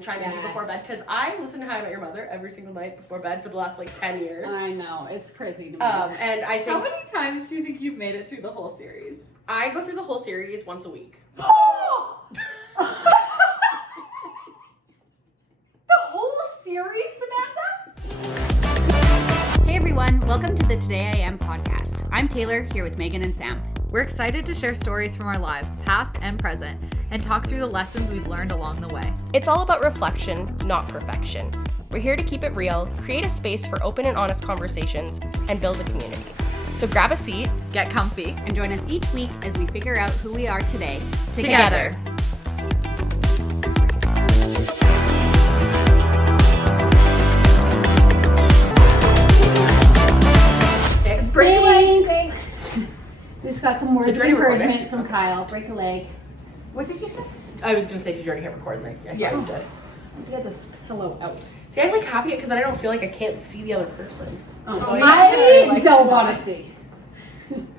trying to do before bed, because I listen to How I Met Your Mother every single night before bed for the last 10 years. I know, it's crazy to me. And I think... How many times do you think you've made it through the whole series? I go through the whole series once a week. The whole series, Samantha? Hey everyone, welcome to the Today I Am podcast. I'm Taylor, here with Megan and Sam. We're excited to share stories from our lives, past and present, and talk through the lessons we've learned along the way. It's all about reflection, not perfection. We're here to keep it real, create a space for open and honest conversations, and build a community. So grab a seat, Get comfy. And join us each week as we figure out who we are today, Together. Break a leg, Thanks. We just got some words Did of you already record encouragement it? from Kyle. Break a leg. What did you say? I was going to say, did you already hit record? I saw you did. I have to get this pillow out. See, I like half it because I don't feel like I can't see the other person. I don't want to see.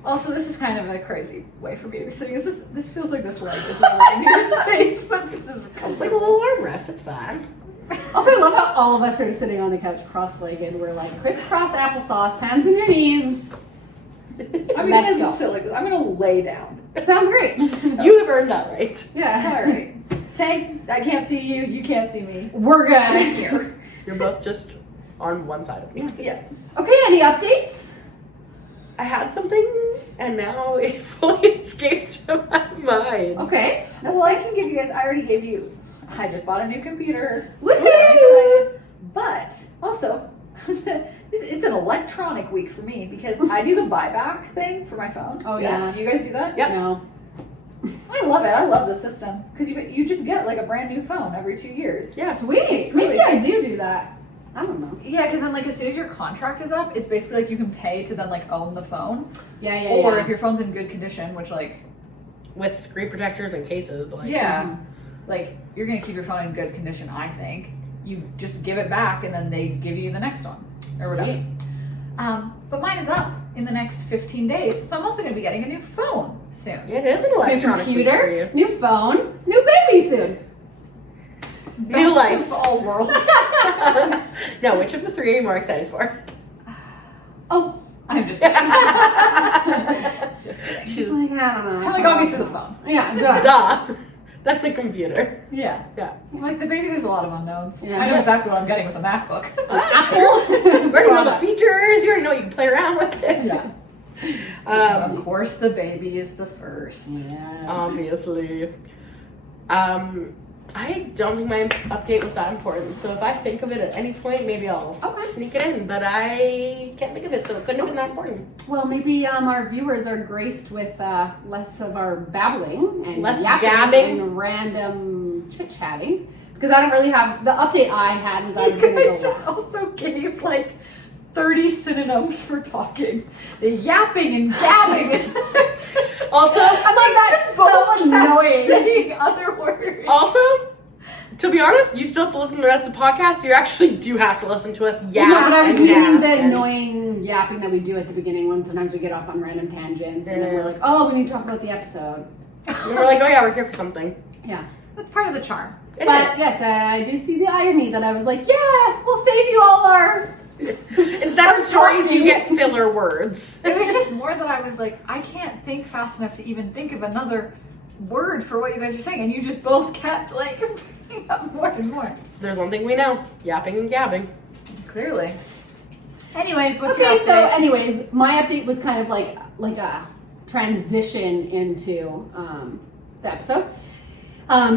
Also, this is kind of a crazy way for me to be sitting. This feels like this leg is really in your space, but this is It's like a little armrest. It's fine. Also, I love how all of us are sitting on the couch cross-legged. We're like crisscross applesauce, hands on your knees. I'm Let's gonna go. sit like this. I'm gonna lay down. Sounds great. You have earned that right. Yeah. All right. Tay, I can't see you. You can't see me. We're good here. You're both just on one side of me. Yeah. Okay, any updates? I had something, and now it fully escaped from my mind. Okay. Well, I can give you guys. I already gave you. I just bought a new computer. Woohoo! I'm excited. But also, it's an electronic week for me because I do the buyback thing for my phone. Oh, yeah. Do you guys do that? Yep. No. I love it. I love the system because you just get like a brand new phone every 2 years. Yeah. Sweet. really Maybe I do that. I don't know. Yeah, because then as soon as your contract is up, it's basically like you can pay to then own the phone. Yeah, yeah, Or yeah. if your phone's in good condition, which With screen protectors and cases. you're gonna keep your phone in good condition, I think. You just give it back and then they give you the next one. Or whatever. Sweet. But mine is up in the next 15 days, so I'm also gonna be getting a new phone soon. It is an New electronic week for you. computer, new phone, new baby soon. New life. Of all worlds. Now, which of the three are you more excited for? Oh, I'm just kidding. Just kidding. She's like, I don't know. I'm like, obviously the phone. Yeah, duh. Duh. That's the computer. Yeah. Yeah. Like the baby, there's a lot of unknowns. Yeah. I know exactly what I'm getting with a MacBook. Apple. You already know the features. You already know you can play around with it. Yeah. Of course, the baby is the first. Yes. Obviously. I don't think my update was that important, so if I think of it at any point, maybe I'll sneak it in, but I can't think of it, so it couldn't have been that important. Well, maybe our viewers are graced with less of our babbling and Less yapping gabbing. and random chit-chatting. Because I don't really have... The update I had was I was You going to go guys just last. also gave 30 synonyms for talking. The yapping and gabbing and Also, I'm like, that's so annoying. saying other words. Also, to be honest, you still have to listen to the rest of the podcast, so you actually do have to listen to us yap. Yeah, but I was and meaning yap the and- annoying yapping that we do at the beginning when sometimes we get off on random tangents and then we're like, oh, we need to talk about the episode. And we're like, oh yeah, we're here for something. Yeah. That's part of the charm. It But is. yes, I do see the irony that I was like, yeah, we'll save you all our... Instead of stories, you get filler words. It was just more that I was like, I can't think fast enough to even think of another word for what you guys are saying, and you just both kept bringing up more and more. There's one thing we know: yapping and gabbing. Clearly. Anyways, what's your Okay, update? so anyways, my update was kind of like a transition into the episode.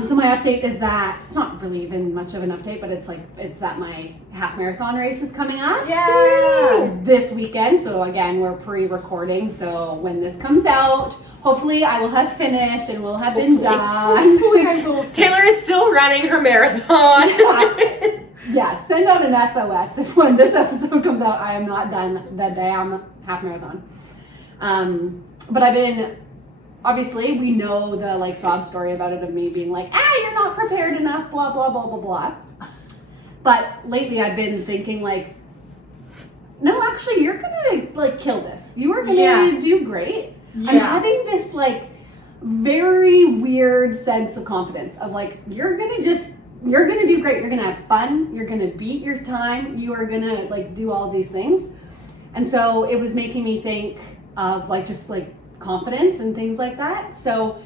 So my update is that it's not really even much of an update, but it's that my half marathon race is coming up. Yeah. This weekend. So again, we're pre-recording. So when this comes out, hopefully I will have finished and will have been done. Taylor is still running her marathon. Yeah, send out an SOS if when this episode comes out, I am not done the damn half marathon. But I've been, obviously, we know the sob story about it of me being like, you're not prepared enough, blah, blah, blah, blah, blah. But lately I've been thinking no, actually, you're gonna kill this. You are gonna do great. Yeah. I'm having this very weird sense of confidence of you're gonna just you're gonna do great. You're gonna have fun. You're gonna beat your time. You are gonna like do all these things. And so it was making me think of like just like confidence and things like that. So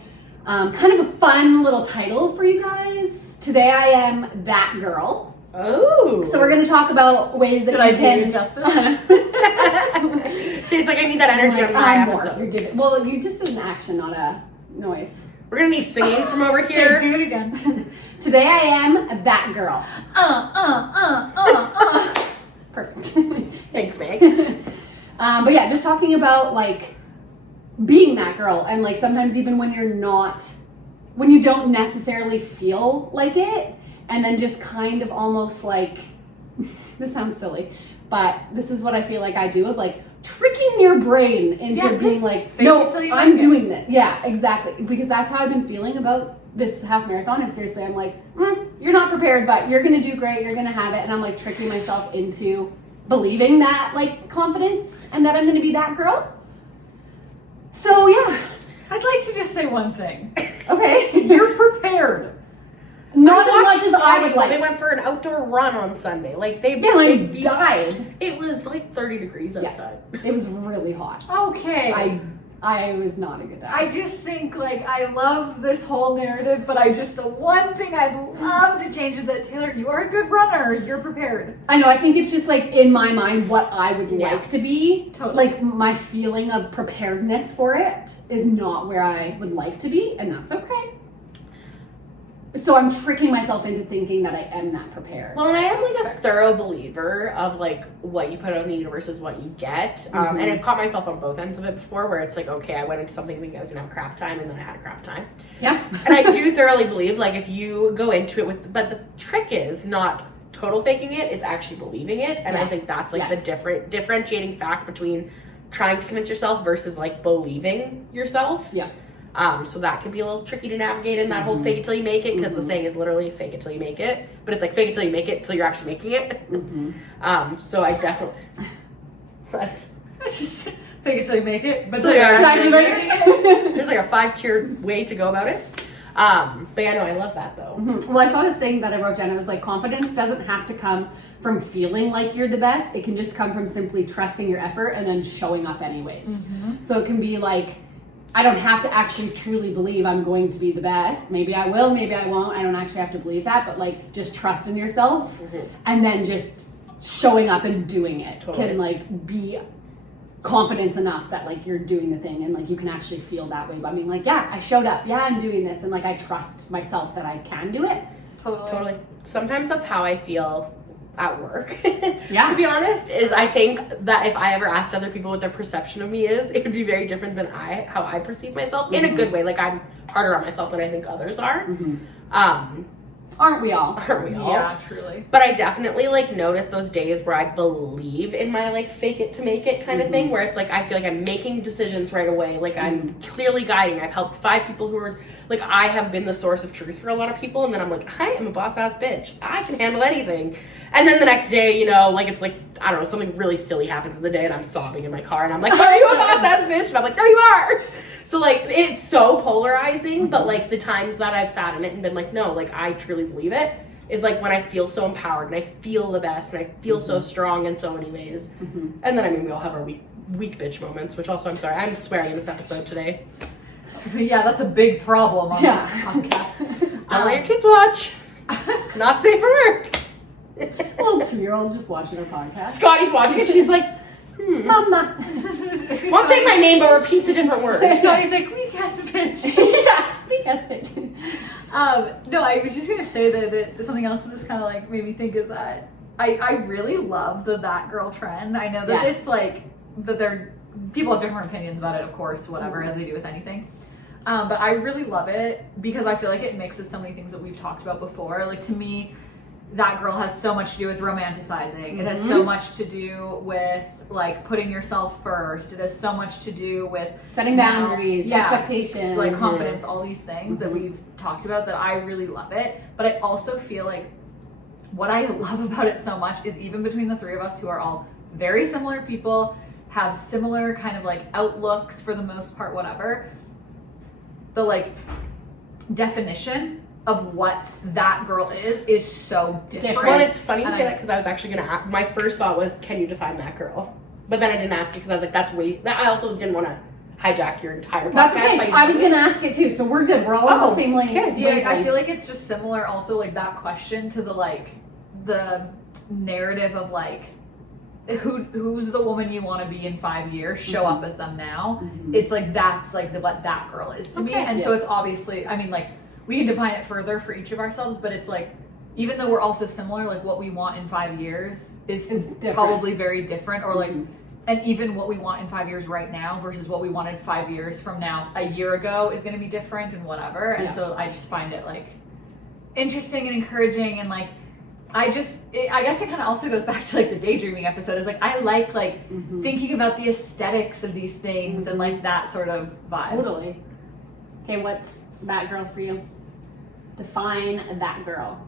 kind of a fun little title for you guys. Today I am that girl. Oh. So we're gonna talk about ways that Did I you do can. it justice? She's like, I need that energy on my episode. Well, you just did an action, not a noise. We're gonna need singing from over Okay, here. do it again. Today I am that girl. Perfect. Thanks, Meg. But yeah, just talking about like being that girl, and like sometimes even when you don't necessarily feel like it, and then just kind of almost like, this sounds silly, but this is what I feel like I do, of like tricking your brain into being like, no, I'm doing this. Yeah, exactly. Because that's how I've been feeling about this half marathon. And seriously, I'm like, you're not prepared, but you're gonna do great. You're gonna have it. And I'm like tricking myself into believing that like confidence and that I'm gonna be that girl. So yeah. I'd like to just say one thing. Okay. You're prepared. Not as much as I would They like. went for an outdoor run on Sunday. Like they Died. It was like 30 degrees outside. It was really hot. Okay. I was not a good day. I just think like I love this whole narrative, but the one thing I'd love to change is that Taylor, you are a good runner. You're prepared. I know, I think it's just like in my mind what I would Yeah. like to be. Totally. Like my feeling of preparedness for it is not where I would like to be, and that's okay. So I'm tricking myself into thinking that I am that prepared. Well, and I am like a thorough believer of like what you put out in the universe is what you get. And I've caught myself on both ends of it before, where it's like, okay, I went into something thinking I was gonna have a crap time, and then I had a crap time. Yeah. And I do thoroughly believe like if you go into it but the trick is not total faking it, it's actually believing it. And I think that's like the differentiating fact between trying to convince yourself versus like believing yourself. Yeah. So that can be a little tricky to navigate in that whole fake it till you make it, because the saying is literally fake it till you make it, but it's like fake it till you make it till you're actually making it. So I definitely, but It's just fake it till you make it, but till you're actually making making it. There's like a 5-tiered way to go about it. But yeah, no, I love that though. Well, I saw this thing that I wrote down. It was like, confidence doesn't have to come from feeling like you're the best. It can just come from simply trusting your effort and then showing up anyways. So it can be like, I don't have to actually truly believe I'm going to be the best. Maybe I will, maybe I won't. I don't actually have to believe that, but like just trust in yourself and then just showing up and doing it can like be confidence enough that like you're doing the thing, and like you can actually feel that way by being like, yeah, I showed up. Yeah, I'm doing this. And like I trust myself that I can do it. Totally. Sometimes that's how I feel at work. Yeah. To be honest, is I think that if I ever asked other people what their perception of me is, it would be very different than how I perceive myself in a good way. Like I'm harder on myself than I think others are. Aren't we all? Aren't we all? Yeah, truly. But I definitely like notice those days where I believe in my like fake it to make it kind of thing, where it's like I feel like I'm making decisions right away. Like I'm clearly guiding. I've helped 5 people who are like, I have been the source of truth for a lot of people, and then I'm like, I am a boss ass bitch. I can handle anything. And then the next day, you know, like it's like, I don't know, something really silly happens in the day and I'm sobbing in my car and I'm like, are you a boss ass bitch? And I'm like, there you are. So like it's so polarizing, but like the times that I've sat in it and been like, no, like I truly believe it, is like when I feel so empowered and I feel the best and I feel so strong in so many ways. And then I mean we all have our weak bitch moments, which also, I'm sorry, I'm swearing in this episode today. Yeah, that's a big problem on this podcast. Don't let your kids watch. Not safe for work. Little 2-year-old's just watching our podcast. Scotty's watching it. She's like, Mama. won't say my name but repeats a different word. Scotty's like, weak ass bitch. Yeah, big ass bitch. No, I was just gonna say that something else that this kind of like made me think is that I really love that girl trend. I know that it's like that people have different opinions about it, of course, whatever, as they do with anything. But I really love it because I feel like it mixes so many things that we've talked about before. Like to me, that girl has so much to do with romanticizing. It has so much to do with like putting yourself first. It has so much to do with setting boundaries, expectations, like confidence, all these things that we've talked about, that I really love it. But I also feel like what I love about it so much is even between the 3 of us who are all very similar people, have similar kind of like outlooks for the most part, whatever, the like definition of what that girl is so different. Well, it's funny to say that because I was actually going to ask, my first thought was, can you define that girl? But then I didn't ask it because I was like, I also didn't want to hijack your entire podcast. That's okay. I was going to ask it too, so we're good. We're all on the same lane. Yeah, I feel like it's just similar also, like, that question to the narrative of, like, who's the woman you want to be in 5 years, show up as them now. It's like that's like what that girl is to me. And so it's obviously, I mean, like, we can define it further for each of ourselves, but it's like, even though we're also similar, like what we want in 5 years is probably very different, or like, and even what we want in 5 years right now versus what we wanted 5 years from now, a year ago, is going to be different and whatever. And so I just find it like interesting and encouraging, and like, I guess it kind of also goes back to like the daydreaming episode. Is like, I like thinking about the aesthetics of these things and like that sort of vibe. Totally. Okay, what's that girl for you? Define that girl.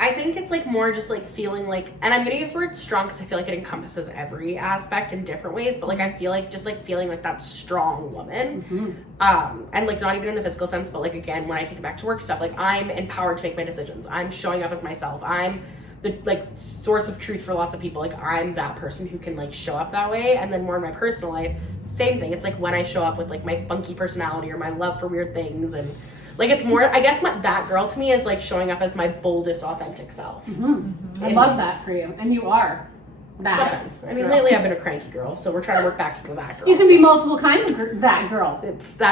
I think it's like more just like feeling like, and I'm gonna use the word strong because I feel like it encompasses every aspect in different ways, but like I feel like just like feeling like that strong woman, and like not even in the physical sense, but like again when I take it back to work stuff, like I'm empowered to make my decisions, I'm showing up as myself, I'm the like source of truth for lots of people, like I'm that person who can like show up that way. And then more in my personal life, same thing, it's like when I show up with like my funky personality or my love for weird things, and like it's more, I guess that girl to me is like showing up as my boldest, authentic self. I love that for you, and you are that. Sometimes. I mean, lately I've been a cranky girl, so we're trying to work back to the that girl. You can be multiple kinds of that girl.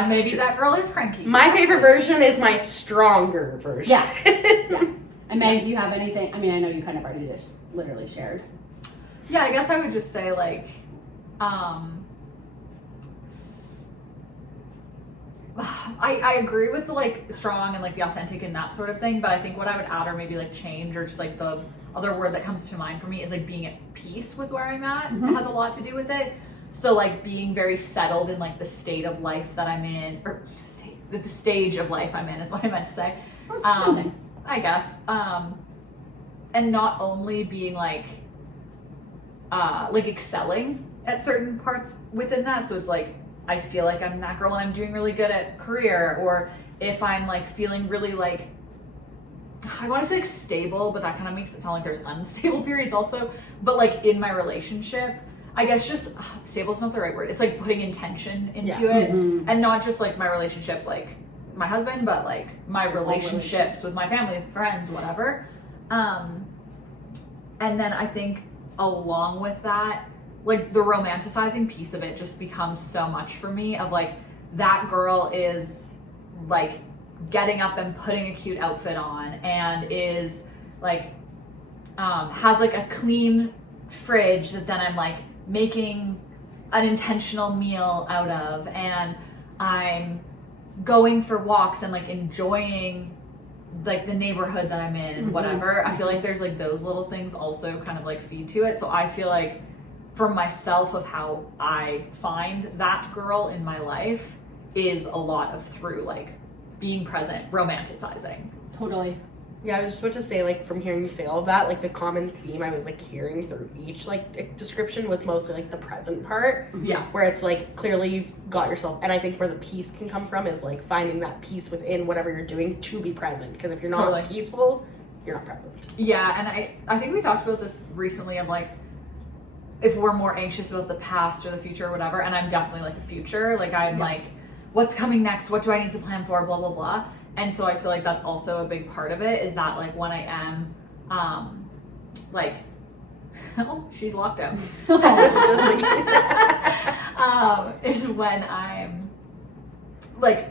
Maybe that girl is cranky. My favorite version is my stronger version. Yeah. And Meg, do you have anything? I mean, I know you kind of already just literally shared. Yeah, I guess I would just say like, I agree with the like strong and like the authentic and that sort of thing, but I think what I would add or maybe like change, or just like the other word that comes to mind for me is like being at peace with where I'm at. It has a lot to do with it. So like being very settled in like the state of life that I'm in, or the stage of life I'm in is what I meant to say. I guess. And not only being like excelling at certain parts within that. So it's like, I feel like I'm that girl and I'm doing really good at career, or if I'm like feeling really like, I want to say like stable, but that kind of makes it sound like there's unstable periods also, but like in my relationship, I guess just stable is not the right word. It's like putting intention into it, and not just like my relationship, like my husband, but like my relationships with my family, friends, whatever. And then I think along with that, like the romanticizing piece of it just becomes so much for me, of like that girl is like getting up and putting a cute outfit on, and is like has like a clean fridge that then I'm like making an intentional meal out of, and I'm going for walks and like enjoying like the neighborhood that I'm in and whatever. I feel like there's like those little things also kind of like feed to it. So I feel like for myself, of how I find that girl in my life is a lot of through like being present, romanticizing. Totally. Yeah, I was just about to say, like, from hearing you say all of that, like the common theme I was like hearing through each like description was mostly like the present part. Yeah. Where it's like clearly you've got yourself, and I think where the peace can come from is like finding that peace within whatever you're doing to be present. Because if you're not peaceful, you're not present. Yeah, and I think we talked about this recently, of like, if we're more anxious about the past or the future or whatever, and I'm definitely like a future, like I'm like, what's coming next? What do I need to plan for? Blah, blah, blah. And so I feel like that's also a big part of it, is that like when I am, like, oh, she's locked down. Is when I'm like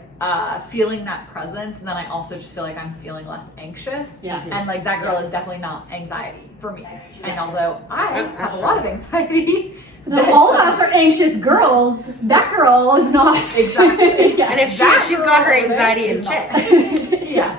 feeling that presence, and then I also just feel like I'm feeling less anxious. Yes. And like that girl is definitely not anxiety for me. Yes. And although I have a lot of anxiety, all of us are anxious girls. That girl is not. Exactly. Yeah. And if she's got her anxiety in check. Yeah.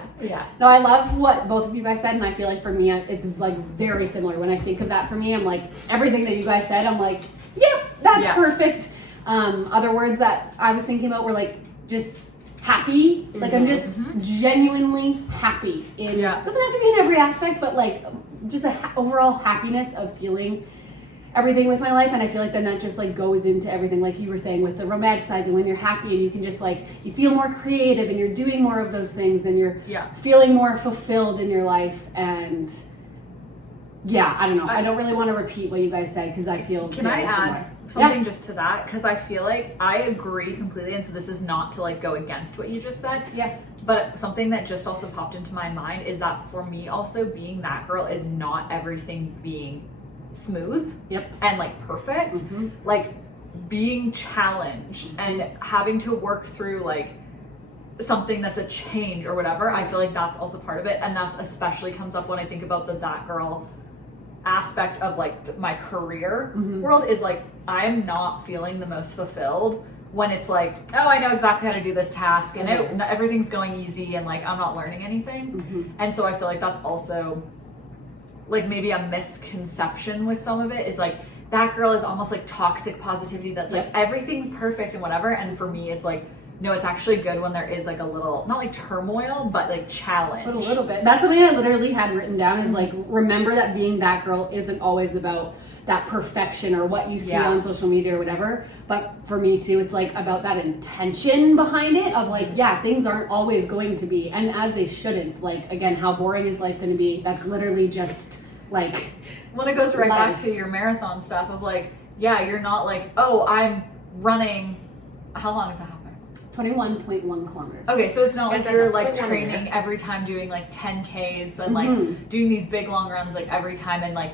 No, I love what both of you guys said, and I feel like for me, it's like very similar. When I think of that for me, I'm like, everything that you guys said, I'm like, yeah, that's perfect. Other words that I was thinking about were like just happy. Like I'm just genuinely happy. Doesn't have to be in every aspect, but like just overall happiness of feeling everything with my life, and I feel like then that just like goes into everything, like you were saying with the romanticizing, when you're happy and you can just like, you feel more creative and you're doing more of those things and you're feeling more fulfilled in your life. And yeah, I don't know, I don't really want to repeat what you guys said because I feel can I add something just to that, because I feel like I agree completely, and so this is not to like go against what you just said, but something that just also popped into my mind is that for me also being that girl is not everything being smooth and like perfect. Like being challenged and having to work through like something that's a change or whatever, I feel like that's also part of it, and that's especially comes up when I think about that girl aspect of like my career world, is like I'm not feeling the most fulfilled when it's like, oh, I know exactly how to do this task and everything's going easy and like I'm not learning anything. And so I feel like that's also like maybe a misconception with some of it, is like that girl is almost like toxic positivity that's like everything's perfect and whatever. And for me it's like, no, it's actually good when there is like a little, not like turmoil, but like challenge. But a little bit. That's something I literally had written down, is like, remember that being that girl isn't always about that perfection or what you see on social media or whatever. But for me too, it's like about that intention behind it of like, things aren't always going to be, and as they shouldn't. Like, again, how boring is life going to be? That's literally just like, when it goes right back to your marathon stuff of like, you're not like, oh, I'm running, how long is that? 21.1 kilometers. Okay, so it's not like you're like training every time, doing like 10Ks and like doing these big long runs like every time and like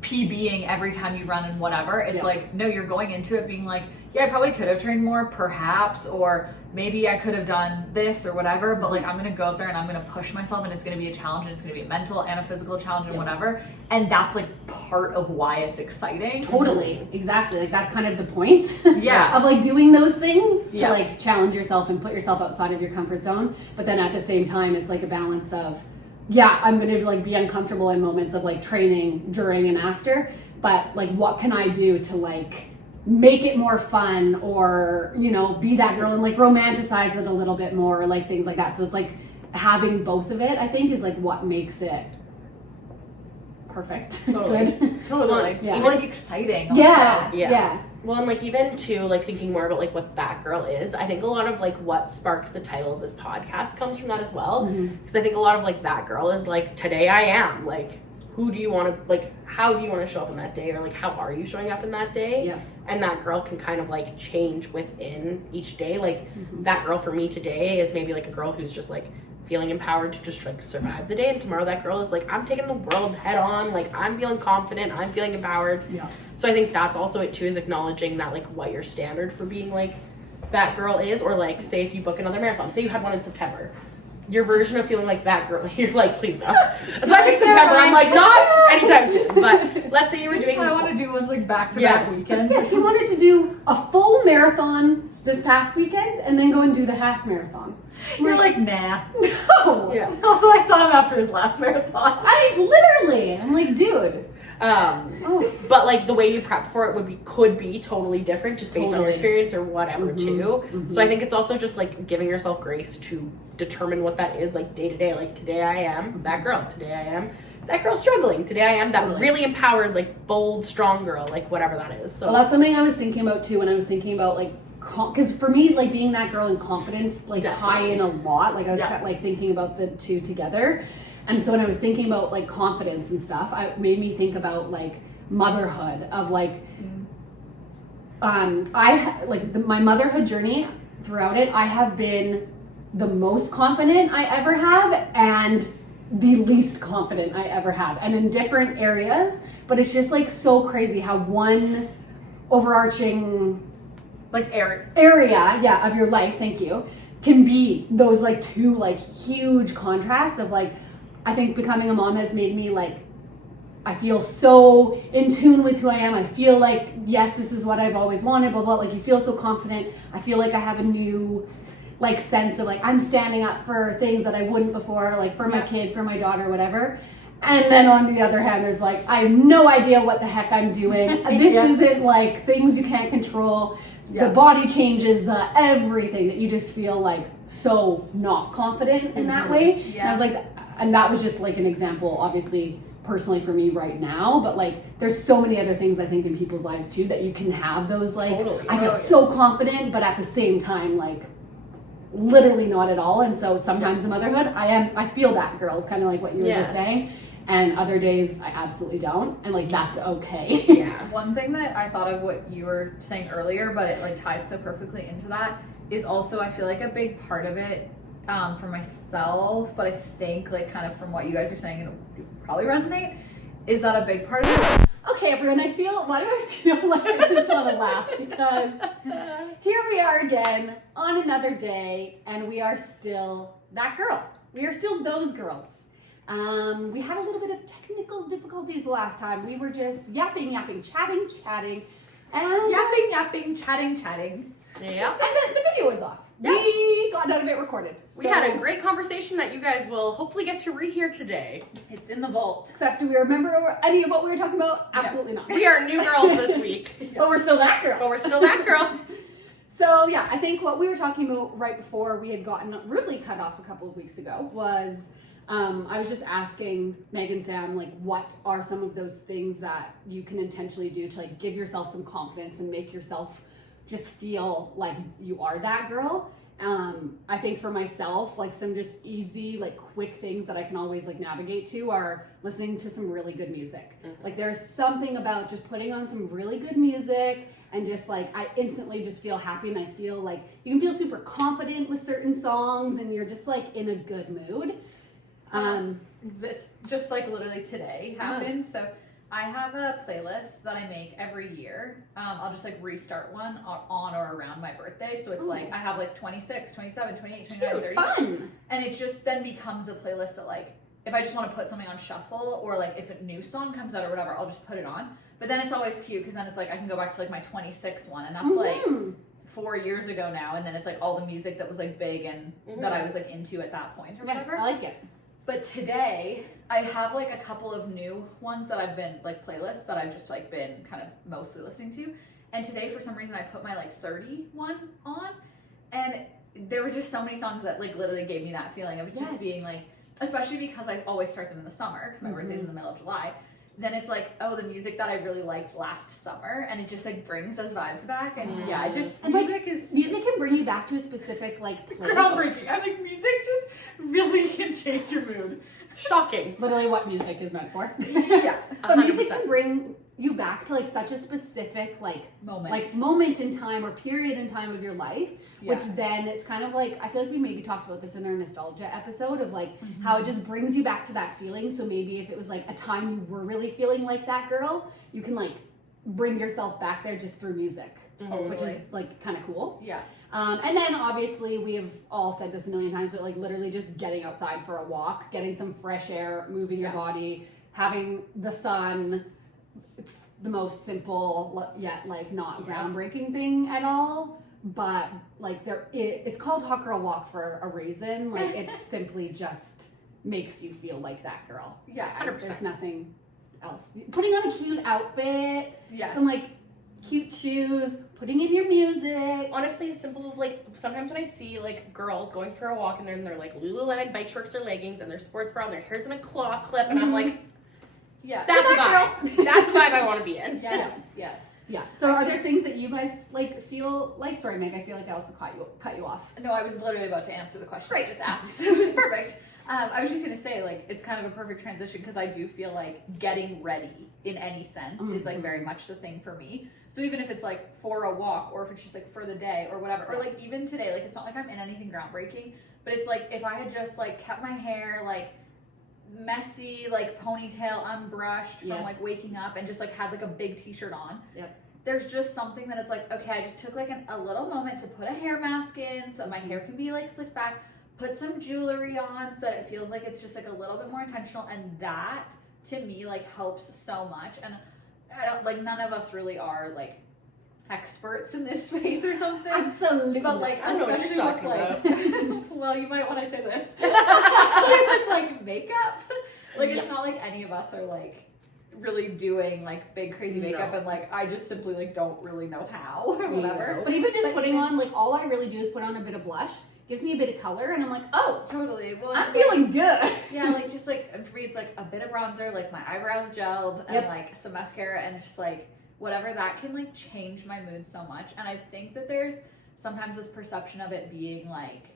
PBing every time you run and whatever. It's like, no, you're going into it being like, I probably could have trained more perhaps, or maybe I could have done this or whatever, but like I'm gonna go out there and I'm gonna push myself, and it's gonna be a challenge, and it's gonna be a mental and a physical challenge and whatever, and that's like part of why it's exciting. Totally, exactly, like that's kind of the point of like doing those things to like challenge yourself and put yourself outside of your comfort zone. But then at the same time it's like a balance of I'm gonna like be uncomfortable in moments of like training during and after, but like what can I do to like make it more fun, or you know, be that girl and like romanticize it a little bit more, like things like that. So it's like having both of it, I think, is like what makes it perfect. Totally. Totally. Even like exciting also. Yeah. Well, and like even too, like thinking more about like what that girl is, I think a lot of like what sparked the title of this podcast comes from that as well. Because I think a lot of like that girl is like, today I am, like, who do you want to, like, how do you want to show up in that day, or like how are you showing up in that day? And that girl can kind of like change within each day. Like that girl for me today is maybe like a girl who's just like feeling empowered to just like survive the day, and tomorrow that girl is like, I'm taking the world head on, like I'm feeling confident, I'm feeling empowered. So I think that's also it too, is acknowledging that like what your standard for being like that girl is. Or like, say if you book another marathon, say you had one in September, your version of feeling like that girl, you're like, please no. That's why I picked September. I'm like, not anytime soon. But let's say you were doing, I want to do ones like back to back weekends. Yes, he wanted to do a full marathon this past weekend and then go and do the half marathon. You're like, nah. No. Also, I saw him after his last marathon. I'm like, dude. But like the way you prep for it could be totally different, just based on your experience or whatever too. So I think it's also just like giving yourself grace to determine what that is, like day to day. Like today I am that girl. Today I am that girl struggling. Today I am that really empowered, like bold, strong girl, like whatever that is. So that's something I was thinking about too when I was thinking about like, because for me, like being that girl and confidence like tie in a lot. Like I was kind of, like thinking about the two together. And so when I was thinking about like confidence and stuff, it made me think about like motherhood, of like, my motherhood journey throughout it, I have been the most confident I ever have and the least confident I ever have, and in different areas. But it's just like so crazy how one overarching like area of your life, thank you, can be those like two like huge contrasts of like, I think becoming a mom has made me like, I feel so in tune with who I am. I feel like, yes, this is what I've always wanted, blah, blah. Like you feel so confident. I feel like I have a new like sense of like, I'm standing up for things that I wouldn't before, like for my kid, for my daughter, whatever. And then on the other hand, there's like, I have no idea what the heck I'm doing. This isn't like things you can't control. The body changes, the everything, that you just feel like so not confident in that way. And I was like, and that was just like an example, obviously personally for me right now, but like there's so many other things I think in people's lives too that you can have those like Totally. I feel so confident, but at the same time like literally not at all. And so sometimes in motherhood I feel that girl. It's kind of like what you were just saying, and other days I absolutely don't, and like that's okay. Yeah. One thing that I thought of what you were saying earlier, but it like ties so perfectly into that, is also I feel like a big part of it for myself, but I think like kind of from what you guys are saying, it'll probably resonate, is that a big part of it. Okay, everyone, why do I feel like I just want to laugh? Because here we are again on another day, and we are still that girl. We are still those girls. We had a little bit of technical difficulties the last time. We were just yapping, chatting, and Yapping, chatting. Yeah. And the video was off. Yeah. We got none of it recorded. We had a great conversation that you guys will hopefully get to rehear today. It's in the vault. Except, do we remember any of what we were talking about? Absolutely not. We are new girls this week. But we're still that girl. But we're still that girl. So yeah, I think what we were talking about right before we had gotten rudely cut off a couple of weeks ago was I was just asking Meg and Sam, like, what are some of those things that you can intentionally do to like give yourself some confidence and make yourself just feel like you are that girl. I think for myself, like some just easy, like quick things that I can always like navigate to are listening to some really good music. Mm-hmm. Like there's something about just putting on some really good music and just like, I instantly just feel happy, and I feel like you can feel super confident with certain songs and you're just like in a good mood. This just like literally today happened. So I have a playlist that I make every year. I'll just like restart one on or around my birthday. So it's like I have like 26, 27, 28, 29, 30. Fun. And it just then becomes a playlist that like, if I just want to put something on shuffle, or like if a new song comes out or whatever, I'll just put it on. But then it's always cute because then it's like I can go back to like my 26 one, and that's like 4 years ago now. And then it's like all the music that was like big and that I was like into at that point or whatever. I like it. But today, I have like a couple of new ones that I've been, like playlists that I've just like been kind of mostly listening to. And today, for some reason, I put my like 30 one on. And there were just so many songs that like literally gave me that feeling of just being like, especially because I always start them in the summer, because my birthday's in the middle of July. Then it's like, oh, the music that I really liked last summer, and it just like brings those vibes back. And and music can bring you back to a specific like place. Groundbreaking. I think music just really can change your mood. Shocking. Literally what music is meant for. Yeah. But music can bring you back to like such a specific like moment in time or period in time of your life, which then it's kind of like, I feel like we maybe talked about this in our nostalgia episode of like how it just brings you back to that feeling. So maybe if it was like a time you were really feeling like that girl, you can like bring yourself back there just through music, which is like kind of cool. Yeah. And then obviously we have all said this a million times, but like literally just getting outside for a walk, getting some fresh air, moving your body, having the sun. It's the most simple yet like not groundbreaking thing at all, but like it's called Hot Girl Walk for a reason. Like it simply just makes you feel like that girl. Yeah, 100%. There's nothing else. Putting on a cute outfit, some like cute shoes, putting in your music. Honestly, it's simple. Like sometimes when I see like girls going for a walk and they're in their like Lululemon bike shorts or leggings and their sports bra and their hair's in a claw clip, and I'm like, yeah, that's a vibe. That's a vibe I want to be in. Yes. Yeah. So are there things that you guys like feel like? Sorry, Meg. I feel like I also cut you off. No, I was literally about to answer the question I just asked. So it was perfect. I was just gonna say, like, it's kind of a perfect transition because I do feel like getting ready in any sense is like very much the thing for me. So even if it's like for a walk, or if it's just like for the day or whatever, or like even today, like it's not like I'm in anything groundbreaking, but it's like if I had just like kept my hair like messy, like ponytail unbrushed from like waking up, and just like had like a big t-shirt on. There's just something that it's like, okay, I just took like a little moment to put a hair mask in so my hair can be like slicked back, put some jewelry on so that it feels like it's just like a little bit more intentional, and that to me like helps so much. And I don't like, none of us really are like experts in this space or something. Absolutely. But like, I don't know what you're talking about. Well, you might want to say this. Especially with like makeup. Like it's not like any of us are like really doing like big crazy makeup, and like I just simply like don't really know how or whatever. But even just putting on like, all I really do is put on a bit of blush, gives me a bit of color, and I'm like, oh, Totally. Well, I'm feeling good. Yeah, like just like, and for me, it's like a bit of bronzer, like my eyebrows gelled, and like some mascara, and just like whatever that can like change my mood so much. And I think that there's sometimes this perception of it being like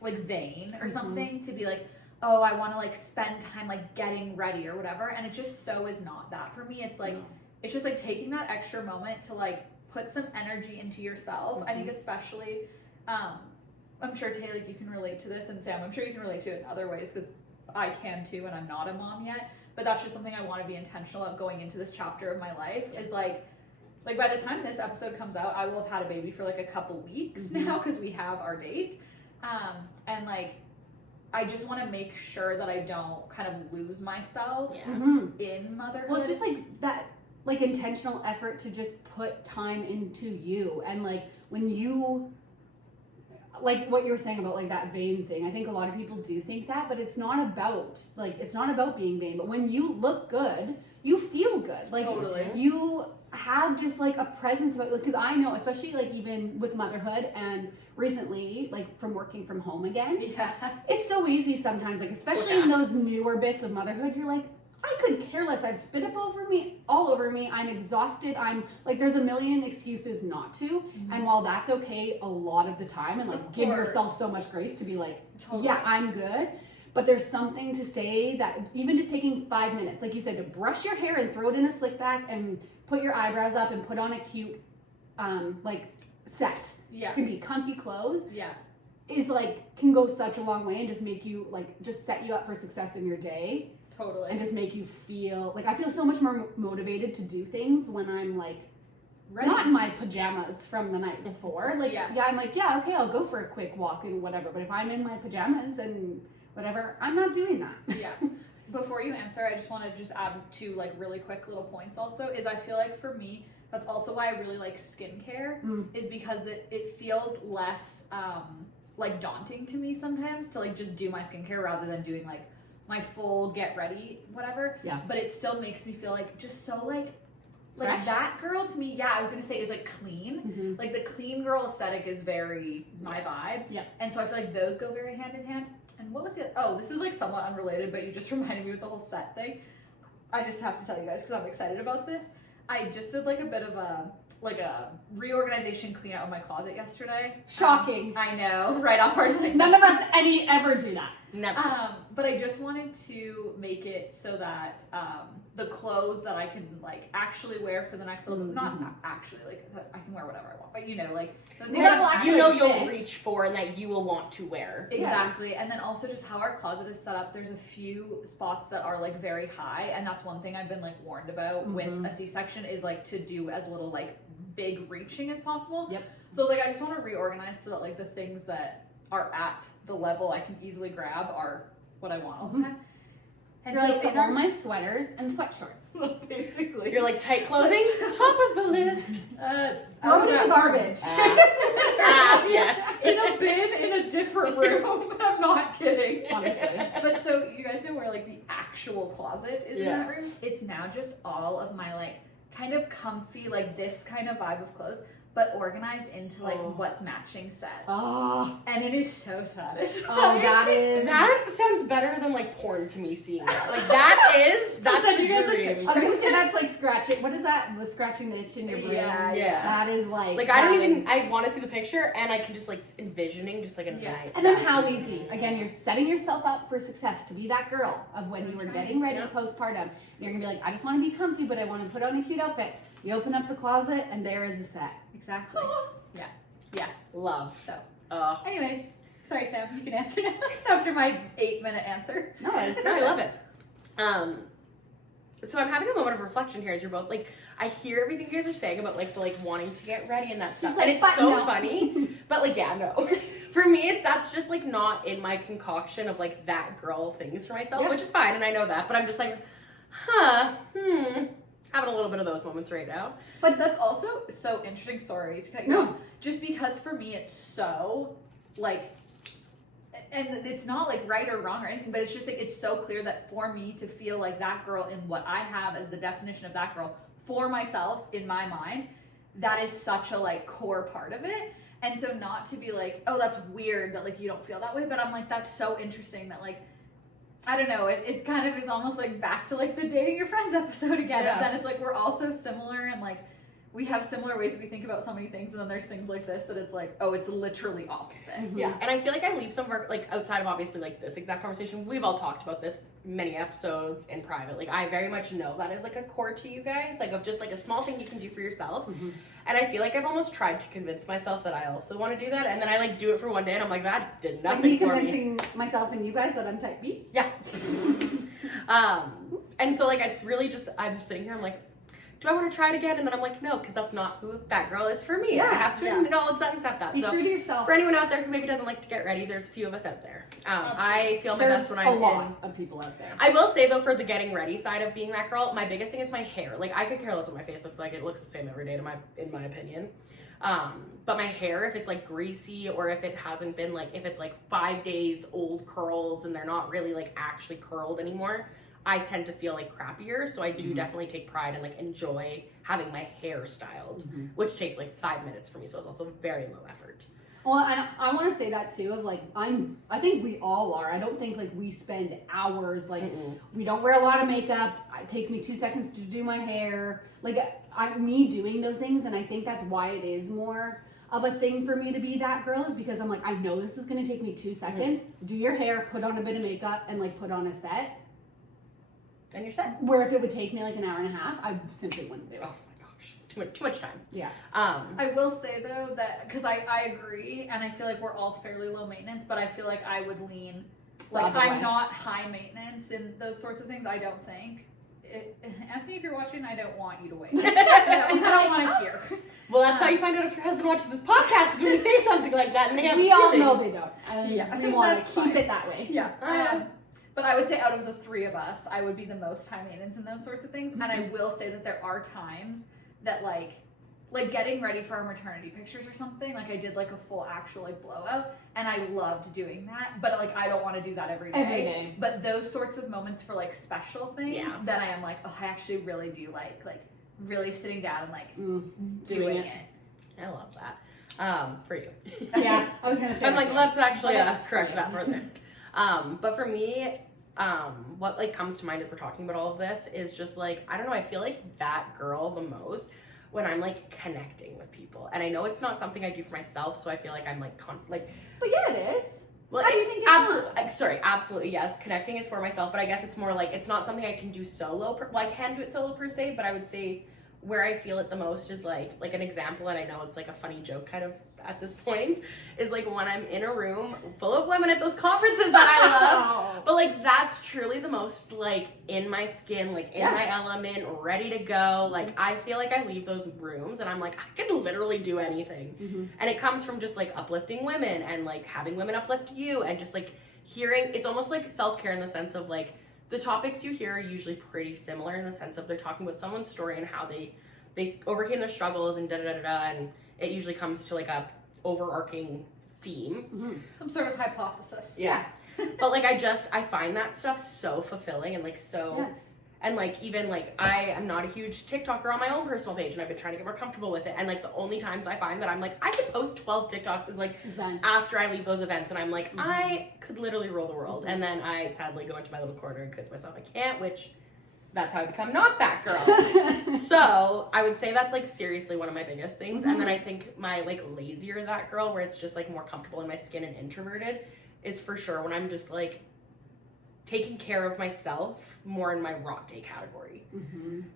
vain or something, to be like, oh, I want to like spend time like getting ready or whatever. And it just so is not that for me. It's like, it's just like taking that extra moment to like put some energy into yourself. I think especially, I'm sure Tay, like you can relate to this, and Sam, I'm sure you can relate to it in other ways, because I can too, and I'm not a mom yet. But that's just something I want to be intentional of going into this chapter of my life, is like by the time this episode comes out, I will have had a baby for like a couple weeks now, because we have our date. And like, I just want to make sure that I don't kind of lose myself in motherhood. Well, it's just like that, like intentional effort to just put time into you. And like when you, like what you were saying about like that vain thing, I think a lot of people do think that, but it's not about being vain. But when you look good, you feel good. Like you have just like a presence about you. Because I know, especially like even with motherhood and recently, like from working from home again, it's so easy sometimes, like especially in those newer bits of motherhood, you're like, I could care less. I've spit up all over me. I'm exhausted. I'm like, there's a million excuses not to. And while that's okay a lot of the time, and like give yourself so much grace to be like, yeah, I'm good. But there's something to say that even just taking 5 minutes, like you said, to brush your hair and throw it in a slick back and put your eyebrows up and put on a cute, like set. It can be comfy clothes. Is like, can go such a long way and just make you like, just set you up for success in your day. And just make you feel like, I feel so much more motivated to do things when I'm like not in my pajamas from the night before. Like, I'm like, okay, I'll go for a quick walk and whatever. But if I'm in my pajamas and whatever, I'm not doing that. Before you answer, I just want to just add two like really quick little points also, is I feel like for me, that's also why I really like skincare, is because it feels less like daunting to me sometimes to like just do my skincare rather than doing like my full get ready whatever. But it still makes me feel like just so like fresh. That girl to me, I was gonna say, is like clean. Like the clean girl aesthetic is very my vibe. And so I feel like those go very hand in hand. And what was it? Oh, this is like somewhat unrelated, but you just reminded me with the whole set thing. I just have to tell you guys because I'm excited about this. I just did like a bit of a reorganization clean out of my closet yesterday. Shocking. I know, right off our like none of us ever do that. Never. But I just wanted to make it so that the clothes that I can like actually wear for the next little not actually, like I can wear whatever I want, but you know, like the things that you'll reach for and that you will want to wear. Exactly. And then also just how our closet is set up, there's a few spots that are like very high, and that's one thing I've been like warned about with a C-section, is like to do as little like big reaching as possible. So I was like, I just want to reorganize so that like the things that are at the level I can easily grab are what I want all the time. And you're so like, all my sweaters and sweatshorts. Basically. You're like, tight clothing, top of the list. Throw it in the garbage. Yes. In a bin in a different room. I'm not kidding. Honestly. But so you guys know where like the actual closet is in that room? It's now just all of my like kind of comfy, like this kind of vibe of clothes, but organized into like what's matching sets. And it is so satisfying. That sounds better than like porn to me, seeing that. Like that's the dream. I was gonna say that's like scratching. What is that? The scratching the itch in your brain. That is like I want to see the picture, and I can just like envisioning just like a night. And then how easy? Again, you're setting yourself up for success to be that girl of when you were getting ready postpartum. You're gonna be like, I just want to be comfy, but I want to put on a cute outfit. You open up the closet, and there is a set. Exactly. Love. So, anyways, sorry, Sam, you can answer now after my 8-minute answer. No, I love it. So I'm having a moment of reflection here as you're both like, I hear everything you guys are saying about like the like wanting to get ready and that stuff, like, and it's so funny. But like, for me, that's just like not in my concoction of like that girl things for myself, which is fine, and I know that. But I'm just like, having a little bit of those moments right now. But that's also so interesting. Sorry to cut you off. Just because for me it's so like, and it's not like right or wrong or anything, but it's just like it's so clear that for me to feel like that girl in what I have as the definition of that girl for myself in my mind, that is such a like core part of it. And so not to be like, oh, that's weird that like you don't feel that way, but I'm like, that's so interesting that like, I don't know, it kind of is almost like back to like the dating your friends episode again. Yeah. And then it's like, we're all so similar and like, we have similar ways that we think about so many things, and then there's things like this that it's like, oh, it's literally opposite. Mm-hmm. Yeah, and I feel like I leave some of our, like, outside of obviously, like, this exact conversation, we've all talked about this many episodes in private. Like, I very much know that is, like, a core to you guys, like, of just, like, a small thing you can do for yourself. Mm-hmm. And I feel like I've almost tried to convince myself that I also want to do that, and then I, like, do it for one day, and I'm like, that did Like nothing me for me. convincing myself and you guys that I'm type B. Yeah. And so, like, it's really just, I'm sitting here, I'm like, do I want to try it again? And then I'm like, no, because that's not who that girl is for me. Yeah, I have to yeah. acknowledge that and accept that. Be so true to yourself. for anyone out there who maybe doesn't like to get ready, there's a few of us out there. I feel my There's best when a I'm lot in. of people out there. I will say though, for the getting ready side of being that girl, my biggest thing is my hair. Like, I could care less what my face looks like. It looks the same every day in my opinion. But my hair, if it's like greasy or if it hasn't been like, if it's like 5 days old curls and they're not really like actually curled anymore, I tend to feel like crappier. So I do definitely take pride and like enjoy having my hair styled, which takes like 5 minutes for me. So it's also very low effort. Well, and I want to say that too. Of like, I think we all are. I don't think like we spend hours. Like, we don't wear a lot of makeup. It takes me 2 seconds to do my hair. Like, me doing those things, and I think that's why it is more of a thing for me to be that girl. Is because I'm like, I know this is gonna take me 2 seconds. Do your hair, put on a bit of makeup, and like put on a set. And you're set. Where if it would take me like an hour and a half, I simply wouldn't do it. Oh my gosh, too much time. Yeah. I will say though that, because I agree, and I feel like we're all fairly low maintenance, but I feel like I would lean, like, other way. I'm not high maintenance in those sorts of things. I don't think. Anthony, if you're watching, I don't want you to wait. I don't want to hear. Well, that's how you find out if your husband watches this podcast, is when you say something like that and they have We a all feeling. know they don't. And Yeah, we want that's to keep fine. it that way. Yeah. But I would say out of the three of us, I would be the most high maintenance in those sorts of things. And I will say that there are times that like getting ready for our maternity pictures or something, like I did like a full actual like blowout, and I loved doing that. But like I don't want to do that every day. But those sorts of moments for like special things, then I am like, oh, I actually really do like really sitting down and like doing it. I love that. For you. Yeah, I was gonna say. I'm like, let's actually correct you. that further. But for me, what like comes to mind as we're talking about all of this is just like, I don't know, I feel like that girl the most when I'm like connecting with people. And I know it's not something I do for myself, so I feel like I'm like But yeah, it is. well, How do you think it's absolutely yes. Connecting is for myself, but I guess it's more like it's not something I can do solo. Well, I can do it solo per se, but I would say where I feel it the most is like an example, and I know it's like a funny joke kind of at this point, is like when I'm in a room full of women at those conferences that I love. But like that's truly the most like in my skin, like in my element, ready to go. Like I feel like I leave those rooms and I'm like, I could literally do anything. And it comes from just like uplifting women and like having women uplift you and just like hearing, it's almost like self-care in the sense of like the topics you hear are usually pretty similar in the sense of they're talking about someone's story and how they overcame their struggles and and it usually comes to like a overarching theme. Some sort of hypothesis. Yeah. But like I find that stuff so fulfilling and like so and like even like I am not a huge TikToker on my own personal page and I've been trying to get more comfortable with it, and like the only times I find that I'm like I could post 12 TikToks is like after I leave those events and I'm like I could literally rule the world, and then I sadly go into my little corner and convince myself I can't, which that's how I become not that girl. So I would say that's like seriously one of my biggest things. And then I think my like lazier that girl, where it's just like more comfortable in my skin and introverted, is for sure when I'm just like taking care of myself more in my rot day category.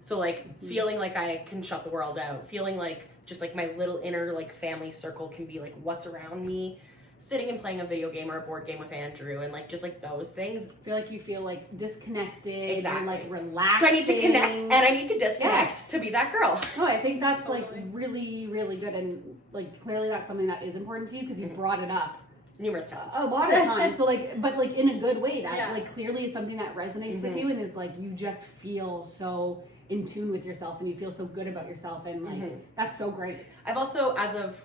So like feeling like I can shut the world out, feeling like just like my little inner like family circle can be like what's around me, sitting and playing a video game or a board game with Andrew, and like just like those things. I feel like you feel like disconnected Exactly. and like relaxed. So I need to connect and I need to disconnect to be that girl. No, I think that's like really, really good, and like clearly that's something that is important to you because you brought it up Numerous times. a lot of times. So like, but like in a good way. That like clearly is something that resonates with you and is like you just feel so in tune with yourself and you feel so good about yourself, and like that's so great. I've also, as of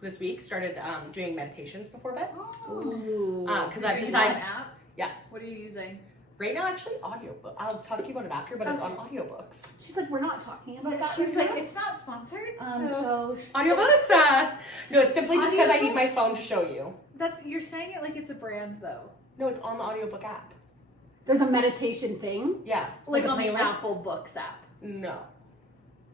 this week, started doing meditations before bed. Ooh. Because I've Are you decided. using an app? Yeah. What are you using? Right now, actually, audiobook. I'll talk to you about it after, but it's on audiobooks. She's like, we're not talking about that. She's right like, now. it's not sponsored. So Audiobooks? No, it's simply just because I need my phone to show you. You're saying it like it's a brand though. No, it's on the audiobook app. there's a meditation thing Yeah. Like a on the playlist. Apple Books app. No.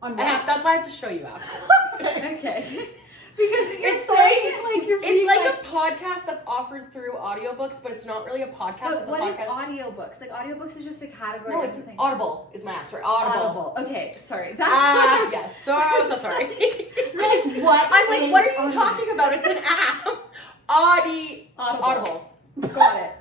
on That's why I have to show you after. Okay. Because you're It's saying it like you're It's like a podcast that's offered through audiobooks, but it's not really a podcast. But it's a what podcast. is audiobooks? Like audiobooks is just a category. No, of it's something. Audible is my app. Sorry, Audible. Okay, sorry. That's Yes. So sorry. like what I'm like, is what are you Audible? talking about? It's an app. Audible. Got it.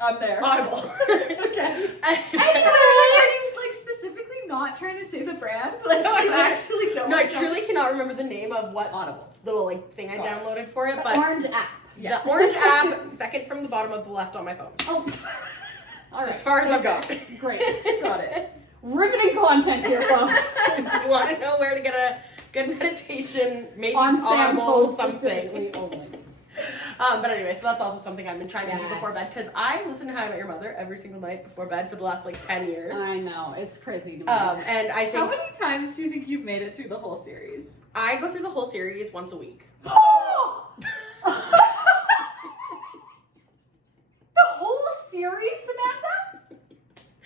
I'm there. Audible. Okay. I Are you like specifically not trying to say the brand? Like No, I you don't. actually don't. No, I truly cannot remember the name of what Audible. little like thing I Got it. downloaded for it, The but orange app. Yes. the orange app, second from the bottom of the left on my phone. Oh, That's as far as I've got. great. Got it. Riveting content here, folks. If you want to know where to get a good meditation, maybe On Sam's Audible, phone something. specifically only. But anyway, so that's also something I've been trying to do Yes. before bed because I listen to How I Met Your Mother every single night before bed for the last like 10 years. I know, it's crazy to me. And I How think many times do you think you've made it through the whole series? I go through the whole series once a week. The whole series, Samantha?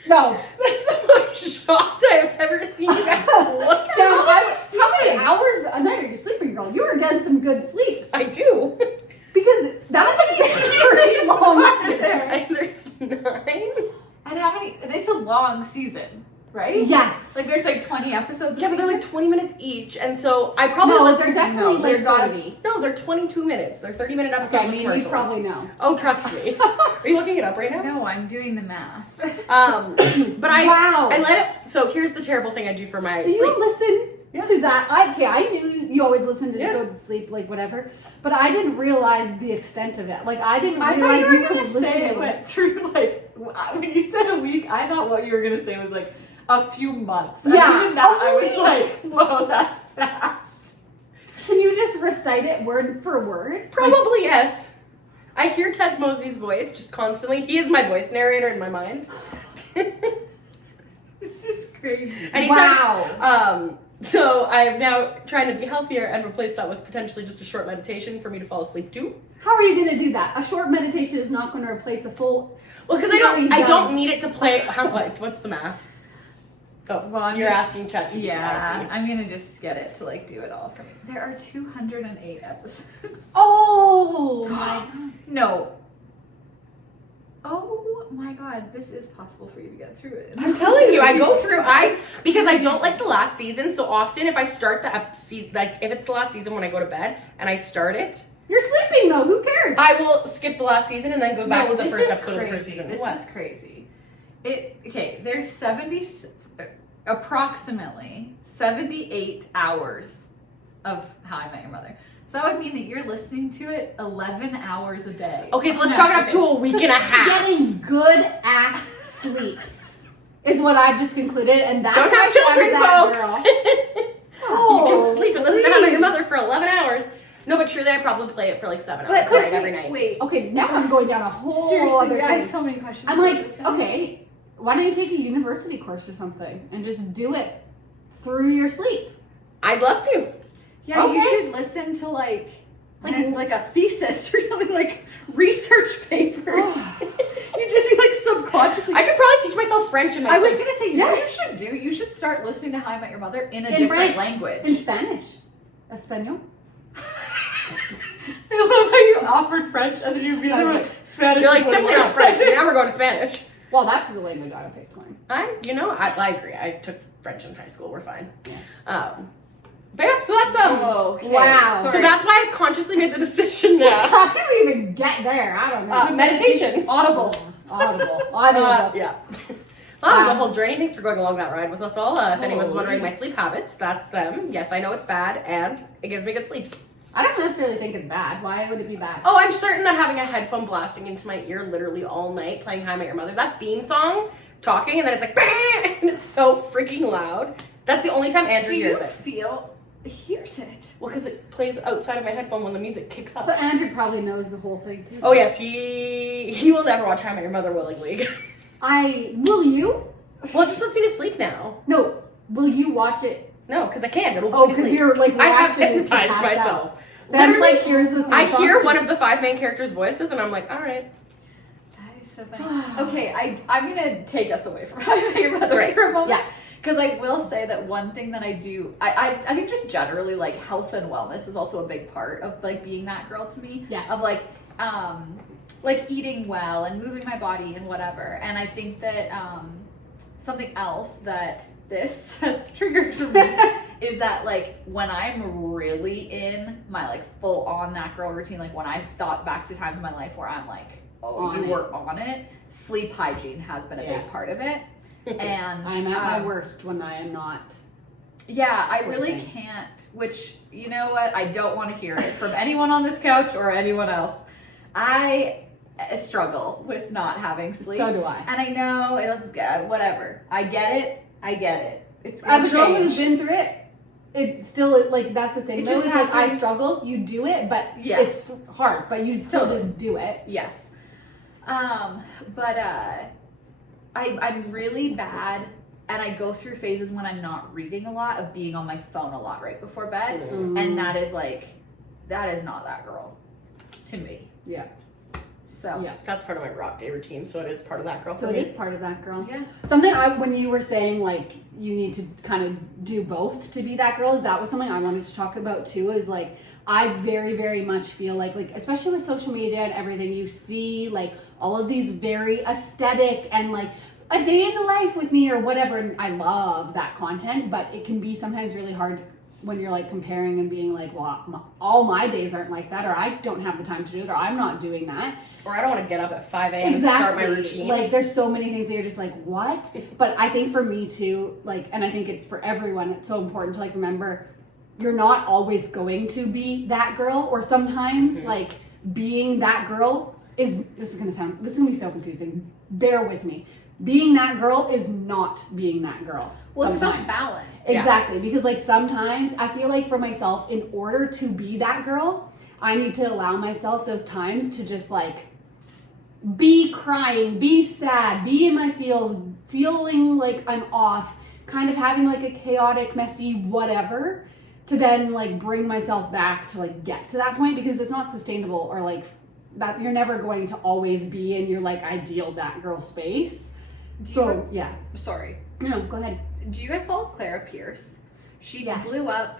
No. That's the most shocked I've ever seen you guys look. So, how many hours a night are you sleeping, girl? You were getting some good sleeps. I do. Because that was like a pretty long series. There's 9. And how many? It's a long season, right? Yes. Like there's like 20 episodes. Yeah, but they're like 20 minutes each, and so I probably no, listen. they're definitely they're like not- 30. No, they're 22 minutes. They're 30-minute episodes Okay, I with mean, you commercials. probably know. Oh, trust me. Are you looking it up right now? No, I'm doing the math. But Wow. I let it. So here's the terrible thing I do for my So sleep. you listen Yeah. to that. I knew you always listened to Yeah. go to sleep, like whatever. But I didn't realize the extent of it. Like I didn't I thought realize you were were gonna say it listening. went through like when you said a week. I thought what you were gonna say was like a few months. Yeah. And even that, A I was week. like, whoa, that's fast. Can you just recite it word for word? Probably yes. I hear Ted Mosey's voice just constantly. He is my voice narrator in my mind. This is crazy. Wow. So I'm now trying to be healthier and replace that with potentially just a short meditation for me to fall asleep too. How are you going to do that? A short meditation is not going to replace a full. Well, because series I of- don't need it to play. What's the math? Oh, Well, I'm you're just- asking ChatGPT. Yeah, I see. I'm gonna just get it to like do it all for me. There are 208 episodes. Oh my god. No. Oh my god, this is possible for you to get through it. I'm telling you, I go through because I don't like the last season. So often, if I start the season, like if it's the last season when I go to bed and I start it, You're sleeping though. Who cares? I will skip the last season and then go back to the this first is episode of the first crazy. season. This What? is crazy. There's approximately 78 hours of How I Met Your Mother. So that would mean that you're listening to it 11 hours a day. Okay, so let's chalk it up to a week So and a she's half. Getting good ass sleeps is what I've just concluded, and that's Don't why have children, that folks. Girl. You can sleep and listen to How I Met Your Mother for 11 hours. No, but truly, I probably play it for like 7 hours a night every night. Wait. Okay, now I'm going down a whole Seriously, other I have thing. so many questions. I'm about like, this now. okay, why don't you take a university course or something and just do it through your sleep? I'd love to. Yeah, Okay. you should listen to like a thesis or something, like research papers. You'd just be like subconsciously. I could probably teach myself French in my I was sleep. gonna say, you know Yes. what you should do? You should start listening to How I Met Your Mother in a In different French, language. in Spanish, Espanol. I love how you offered French and then you'd be I was like, like, Spanish. You're is like what simply it not was. French. Now we're going to Spanish. Well, that's the language I picked one. I agree. I took French in high school. We're fine. Yeah. But yeah, so that's Okay, Wow. So sorry. that's why I've consciously made the decision now. How do we even get there? I don't know. Meditation. Audible. Audible. Audible. Yeah. Well, that was a whole journey. Thanks for going along that ride with us all. If anyone's wondering my sleep habits, that's them. Yes, I know it's bad, and it gives me good sleeps. I don't necessarily think it's bad. Why would it be bad? Oh, I'm certain that having a headphone blasting into my ear literally all night, playing How I Met Your Mother, that theme song, talking, and then it's like, and it's so freaking loud. That's the only time Andrew Do you hears it. hears it? Well, because it plays outside of my headphone when the music kicks up. So Andrew probably knows the whole thing too. Oh yes, he will never watch How I Met Your Mother willingly. Will you? Well, it just puts me to sleep now. No. Will you watch it? No, because I can't. It'll Oh, put me to because sleep. you're like, I have reaction is to hypnotized pass myself. out. So I'm just Literally, like, here's the thing. I hear one of the 5 main characters' voices, and I'm like, all right. That is so funny. Okay, I'm gonna take us away from How I Met Your Mother for a moment. Yeah. Because I will say that one thing that I do, I think just generally like health and wellness is also a big part of like being that girl to me. Yes. Of like eating well and moving my body and whatever. And I think that something else that this has triggered for me is that like when I'm really in my like full on that girl routine, like when I've thought back to times in my life where I'm like, were on it, sleep hygiene has been a big part of it. And I'm at my worst when I am not. Yeah, I sleeping. really can't, which, you know what, I don't want to hear it from anyone on this couch or anyone else. I struggle with not having sleep. So do I. And I know, whatever. I get it. It's As a girl change. who's been through it, it's still, like, that's the thing. It Though, just is, like, I happens. struggle, you do it, but Yeah. it's hard, but you still Totally. just do it. Yes. I'm really bad, and I go through phases when I'm not reading a lot of being on my phone a lot right before bed, and that is not that girl to me. Yeah. So Yeah. That's part of my rock day routine, so it is part of that girl So for it me. is part of that girl. yeah. Something when you were saying like you need to kind of do both to be that girl, is that was something I wanted to talk about too, is like I very, very much feel like especially with social media and everything, you see like all of these very aesthetic and like a day in the life with me or whatever, and I love that content, but it can be sometimes really hard when you're like comparing and being like, well, all my days aren't like that, or I don't have the time to do it, or I'm not doing that. Or I don't want to get up at 5 a.m. and start my routine. Like there's so many things that you're just like, what? But I think for me too, like, and I think it's for everyone, it's so important to like remember you're not always going to be that girl, or sometimes like being that girl this is gonna be so confusing. Bear with me. Being that girl is not being that girl. Well, sometimes. it's about balance. Exactly, because like sometimes I feel like for myself, in order to be that girl, I need to allow myself those times to just like be crying, be sad, be in my feels, feeling like I'm off, kind of having like a chaotic, messy whatever, to then like bring myself back to like get to that point, because it's not sustainable, or like that you're never going to always be in your like ideal that girl space. So yeah. Sorry. No, go ahead. Do you guys follow Clara Pierce? She Yes. blew up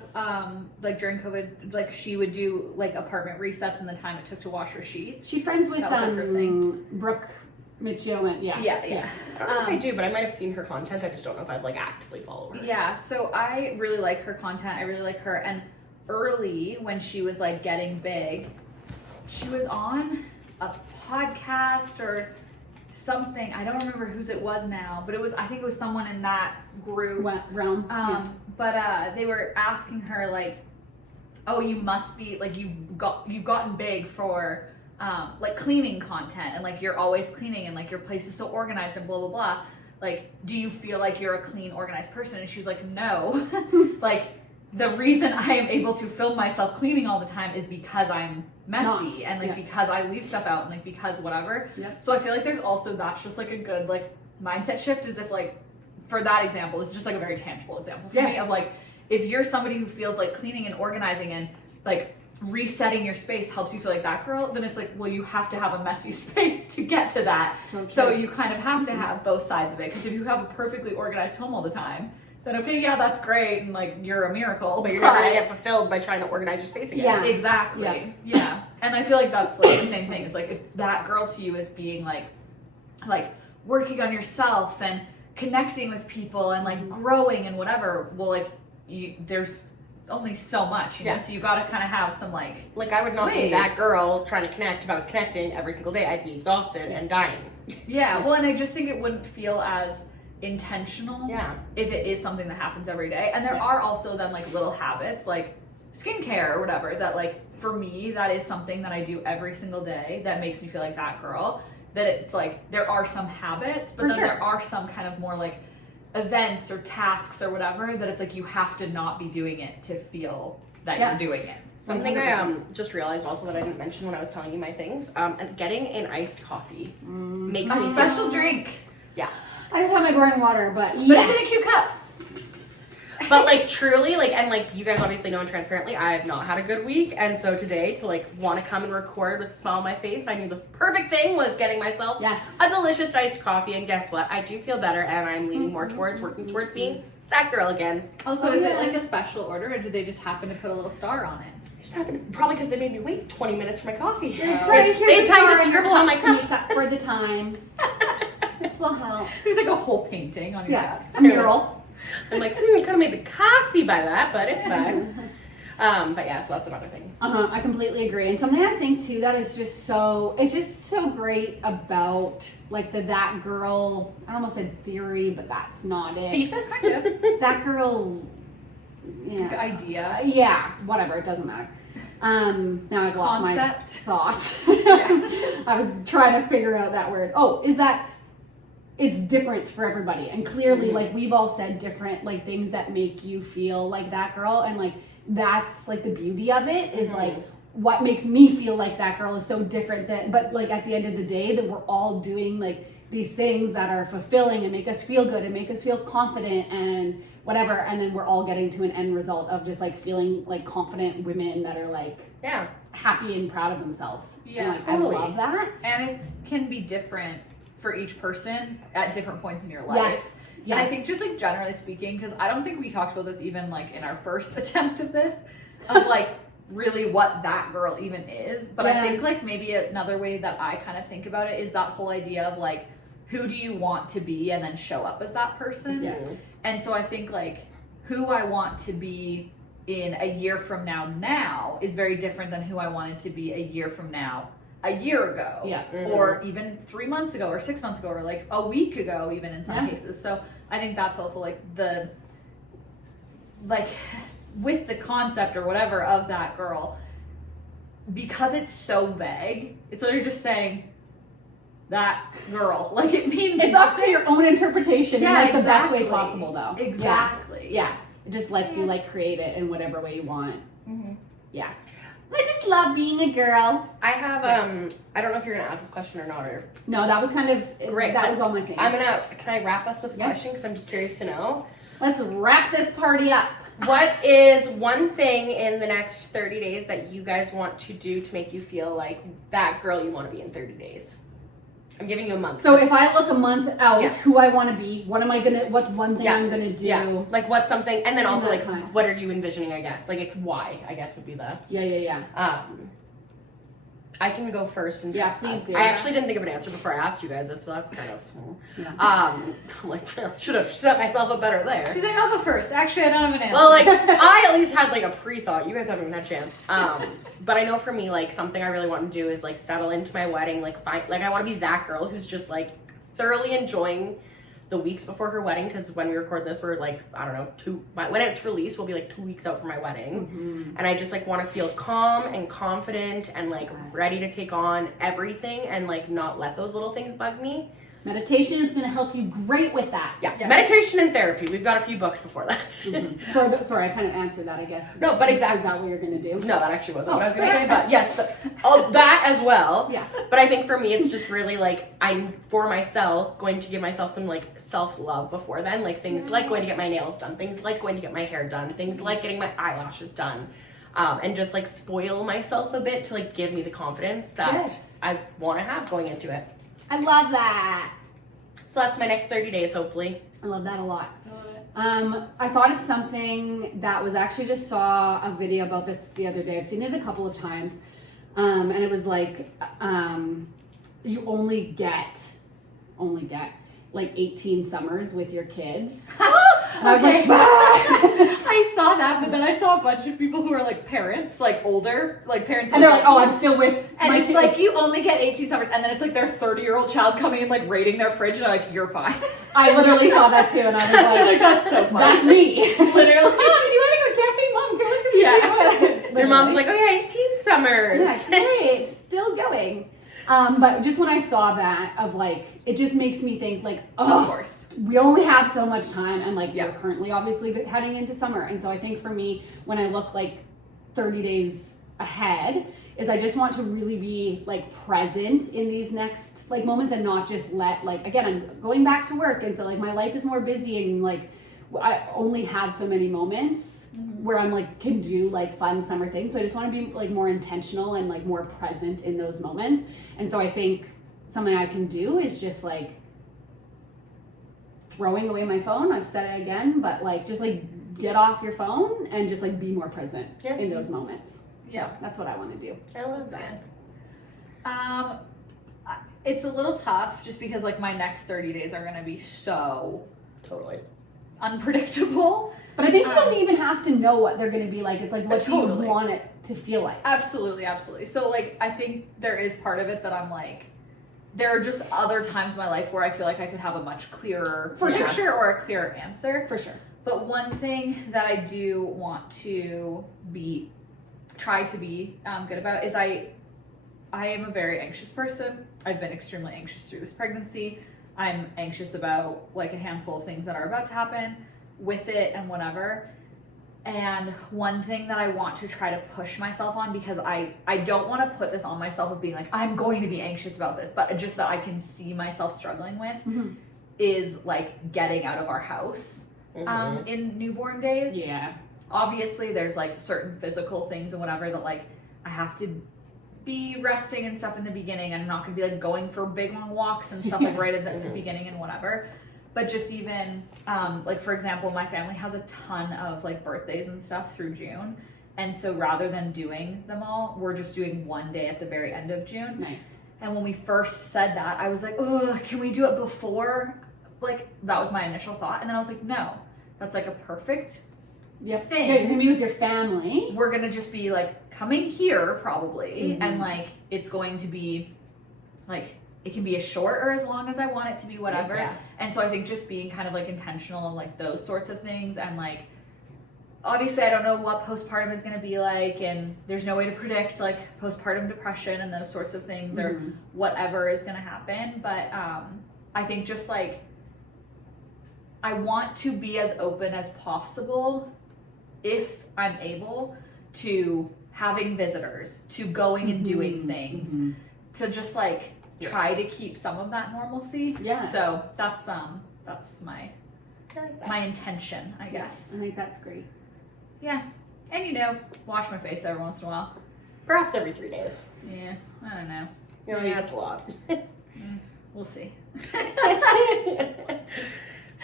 like during COVID. Like she would do like apartment resets and the time it took to wash her sheets. She friends with That was like her thing. Brooke Mitchell and Yeah. I don't know if I do, but I might have seen her content. I just don't know if I've like actively followed her. Yeah, so I really like her content. I really like her. And early when she was like getting big, she was on a podcast or something. I don't remember whose it was now, but I think it was someone in that group. realm. But they were asking her like, oh, you must be like you've gotten big for like cleaning content, and like you're always cleaning, and like your place is so organized and blah blah blah. Like, do you feel like you're a clean, organized person? And she was like, no. Like the reason I am able to film myself cleaning all the time is because I'm messy and like because I leave stuff out and like because whatever. Yeah. So I feel like there's also that's just like a good like mindset shift, is if like for that example, it's just like a very tangible example for me of like if you're somebody who feels like cleaning and organizing and like resetting your space helps you feel like that girl, then it's like, well, you have to have a messy space to get to that. So you kind of have to have both sides of it, because if you have a perfectly organized home all the time, then okay, yeah, that's great, and like you're a miracle, But you're never gonna get fulfilled by trying to organize your space again. Yeah. Exactly. Yeah. And I feel like that's like the same thing. It's like if that girl to you is being like working on yourself and connecting with people and like growing and whatever, well, like there's only so much, you know. So you got to kind of have some like I would not be ways. that girl trying to connect. If I was connecting every single day, I'd be exhausted and dying. Yeah. Well, and I just think it wouldn't feel as intentional if it is something that happens every day. And there are also then like little habits like skincare or whatever that like for me that is something that I do every single day that makes me feel like that girl. That it's like there are some habits, but then there are some kind of more like events or tasks or whatever that it's like you have to not be doing it to feel that you're doing it. Something I just realized also that I didn't mention when I was telling you my things. Getting an iced coffee makes me A special drink. Yeah. I just have my boring water, but But yes. it's in a cute cup. But like truly, like, and like you guys obviously know and transparently, I have not had a good week, and so today to like want to come and record with a smile on my face, I knew the perfect thing was getting myself a delicious iced coffee, and guess what? I do feel better, and I'm leaning more towards working towards being that girl again. Also, is it like a special order, or did they just happen to put a little star on it? It just happened probably because they made me wait 20 minutes for my coffee. Sorry, They here's had a time star to scribble on my to cup. make up for the time. This will help. There's like a whole painting on your cup. A mural. I'm like, kind of made the coffee by that, but it's fine. But yeah, so that's another thing. I completely agree. And something I think too that is just so, it's just so great about like that girl, I almost said theory, but that's not it. Thesis? That girl, yeah. The idea. Yeah, whatever, it doesn't matter. Now I've lost my thought. I was trying to figure out that word. Oh, is that it's different for everybody, and clearly like we've all said different like things that make you feel like that girl, and like that's like the beauty of it is like what makes me feel like that girl is so different that, but like at the end of the day that we're all doing like these things that are fulfilling and make us feel good and make us feel confident and whatever, and then we're all getting to an end result of just like feeling like confident women that are like happy and proud of themselves. Yeah, and, like, I love that. And it can be different for each person at different points in your life. Yes. And I think just like generally speaking, because I don't think we talked about this even like in our first attempt of this, of like really what that girl even is. But I think like maybe another way that I kind of think about it is that whole idea of like, who do you want to be and then show up as that person? Yes. And so I think like who I want to be in a year from now is very different than who I wanted to be a year from now a year ago, or even 3 months ago, or 6 months ago, or like a week ago, even in some cases. So I think that's also like the with the concept or whatever of that girl, because it's so vague. It's literally just saying that girl. Like it means it's up to your own interpretation in like the best way exactly. possible, though. Exactly. Yeah. It just lets you like create it in whatever way you want. Yeah. I just love being a girl. I have I don't know if you're gonna ask this question or not, or No, that was kind of great. That was all my things. Can I wrap us with a question, because I'm just curious to know. Let's wrap this party up. What is one thing in the next 30 days that you guys want to do to make you feel like that girl you want to be in 30 days? I'm giving you a month. So if I look a month out, who I want to be, what's one thing I'm gonna do? Yeah. Like what's something, and then also like time. what are you envisioning, I guess? Like it's why, I guess would be the I can go first and please do. I actually didn't think of an answer before I asked you guys, so that's kind of like should have set myself up better there. She's like, I'll go first. Actually, I don't have an answer. Well, like I at least had like a pre-thought. You guys haven't even had a chance. But I know for me, like something I really want to do is like settle into my wedding. Like I want to be that girl who's just like thoroughly enjoying the weeks before her wedding, because when we record this, we're like, I don't know, when it's released, we'll be like 2 weeks out from my wedding. And I just like want to feel calm and confident and like ready to take on everything and like not let those little things bug me. Meditation is going to help you great with that. Yeah. Meditation and therapy. We've got a few booked before that. Sorry, I kind of answered that, I guess. No, but exactly. Is that what you're going to do? No, that actually wasn't what I was going to say, but yes, all that as well. Yeah. But I think for me, it's just really like I'm for myself going to give myself some like self-love before then, like things like going to get my nails done, things like going to get my hair done, things like getting my eyelashes done, and just like spoil myself a bit to like give me the confidence that I want to have going into it. I love that. So that's my next 30 days, hopefully. I love that a lot. I thought of something that was actually just saw a video about this the other day. I've seen it a couple of times. And it was like, you only get like 18 summers with your kids. And I was like, I saw that, but then I saw a bunch of people who are like parents, like older, like parents. And they're like, oh, I'm still with and my it's kid. like, you only get 18 summers. And then it's like their 30-year-old child coming in, like raiding their fridge. And they're like, you're fine. I literally saw that too. And I was like, that's so funny. That's me. Literally. Mom, do you want to go camping? Mom, come with me. Your mom's like, oh yeah, 18 summers. Yeah, great. Still going. But just when I saw that of like, it just makes me think like, oh, of course, we only have so much time, and like we're currently obviously heading into summer. And so I think for me, when I look like 30 days ahead, is I just want to really be like present in these next like moments and not just let like, again, I'm going back to work. And so like my life is more busy and like I only have so many moments where I'm like, can do like fun summer things. So I just want to be like more intentional and like more present in those moments. And so I think something I can do is just like throwing away my phone. I've said it again, but like just like get off your phone and just like be more present in those moments. Yeah, so that's what I want to do. I love that. It's a little tough just because like my next 30 days are gonna be so Totally. unpredictable. But I think you don't even have to know what they're going to be like. It's like, what Totally. do you want it to feel like? Absolutely. So like I think there is part of it that I'm like, there are just other times in my life where I feel like I could have a much clearer picture or a clearer answer. For sure. But one thing that I do want to try to be good about is I am a very anxious person. I've been extremely anxious through this pregnancy. I'm anxious about like a handful of things that are about to happen with it and whatever. And one thing that I want to try to push myself on, because I don't want to put this on myself of being like, I'm going to be anxious about this, but just that I can see myself struggling with, is like getting out of our house in newborn days. Yeah. Obviously there's like certain physical things and whatever that like I have to be resting and stuff in the beginning. I'm not gonna be like going for big long walks and stuff like right at the beginning and whatever. But just even like for example, my family has a ton of like birthdays and stuff through June. And so rather than doing them all, we're just doing one day at the very end of June. Nice. And when we first said that, I was like, oh, can we do it before? Like that was my initial thought. And then I was like, no, that's like a perfect thing. Yeah, you're gonna be with your family. We're gonna just be like coming here probably, and like it's going to be like it can be as short or as long as I want it to be, whatever. Yeah. And so I think just being kind of like intentional and like those sorts of things, and like obviously I don't know what postpartum is gonna be like, and there's no way to predict like postpartum depression and those sorts of things or whatever is gonna happen. But I think just like I want to be as open as possible if I'm able to having visitors, to going and doing things, to just like try to keep some of that normalcy. Yeah. So that's my intention, I guess. I think that's great. Yeah. And wash my face every once in a while. Perhaps every 3 days. Yeah. I don't know. Yeah, that's a lot. We'll see. But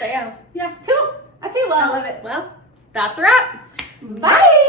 yeah. Yeah. Cool. Okay, well. I love it. Well, that's a wrap. Bye.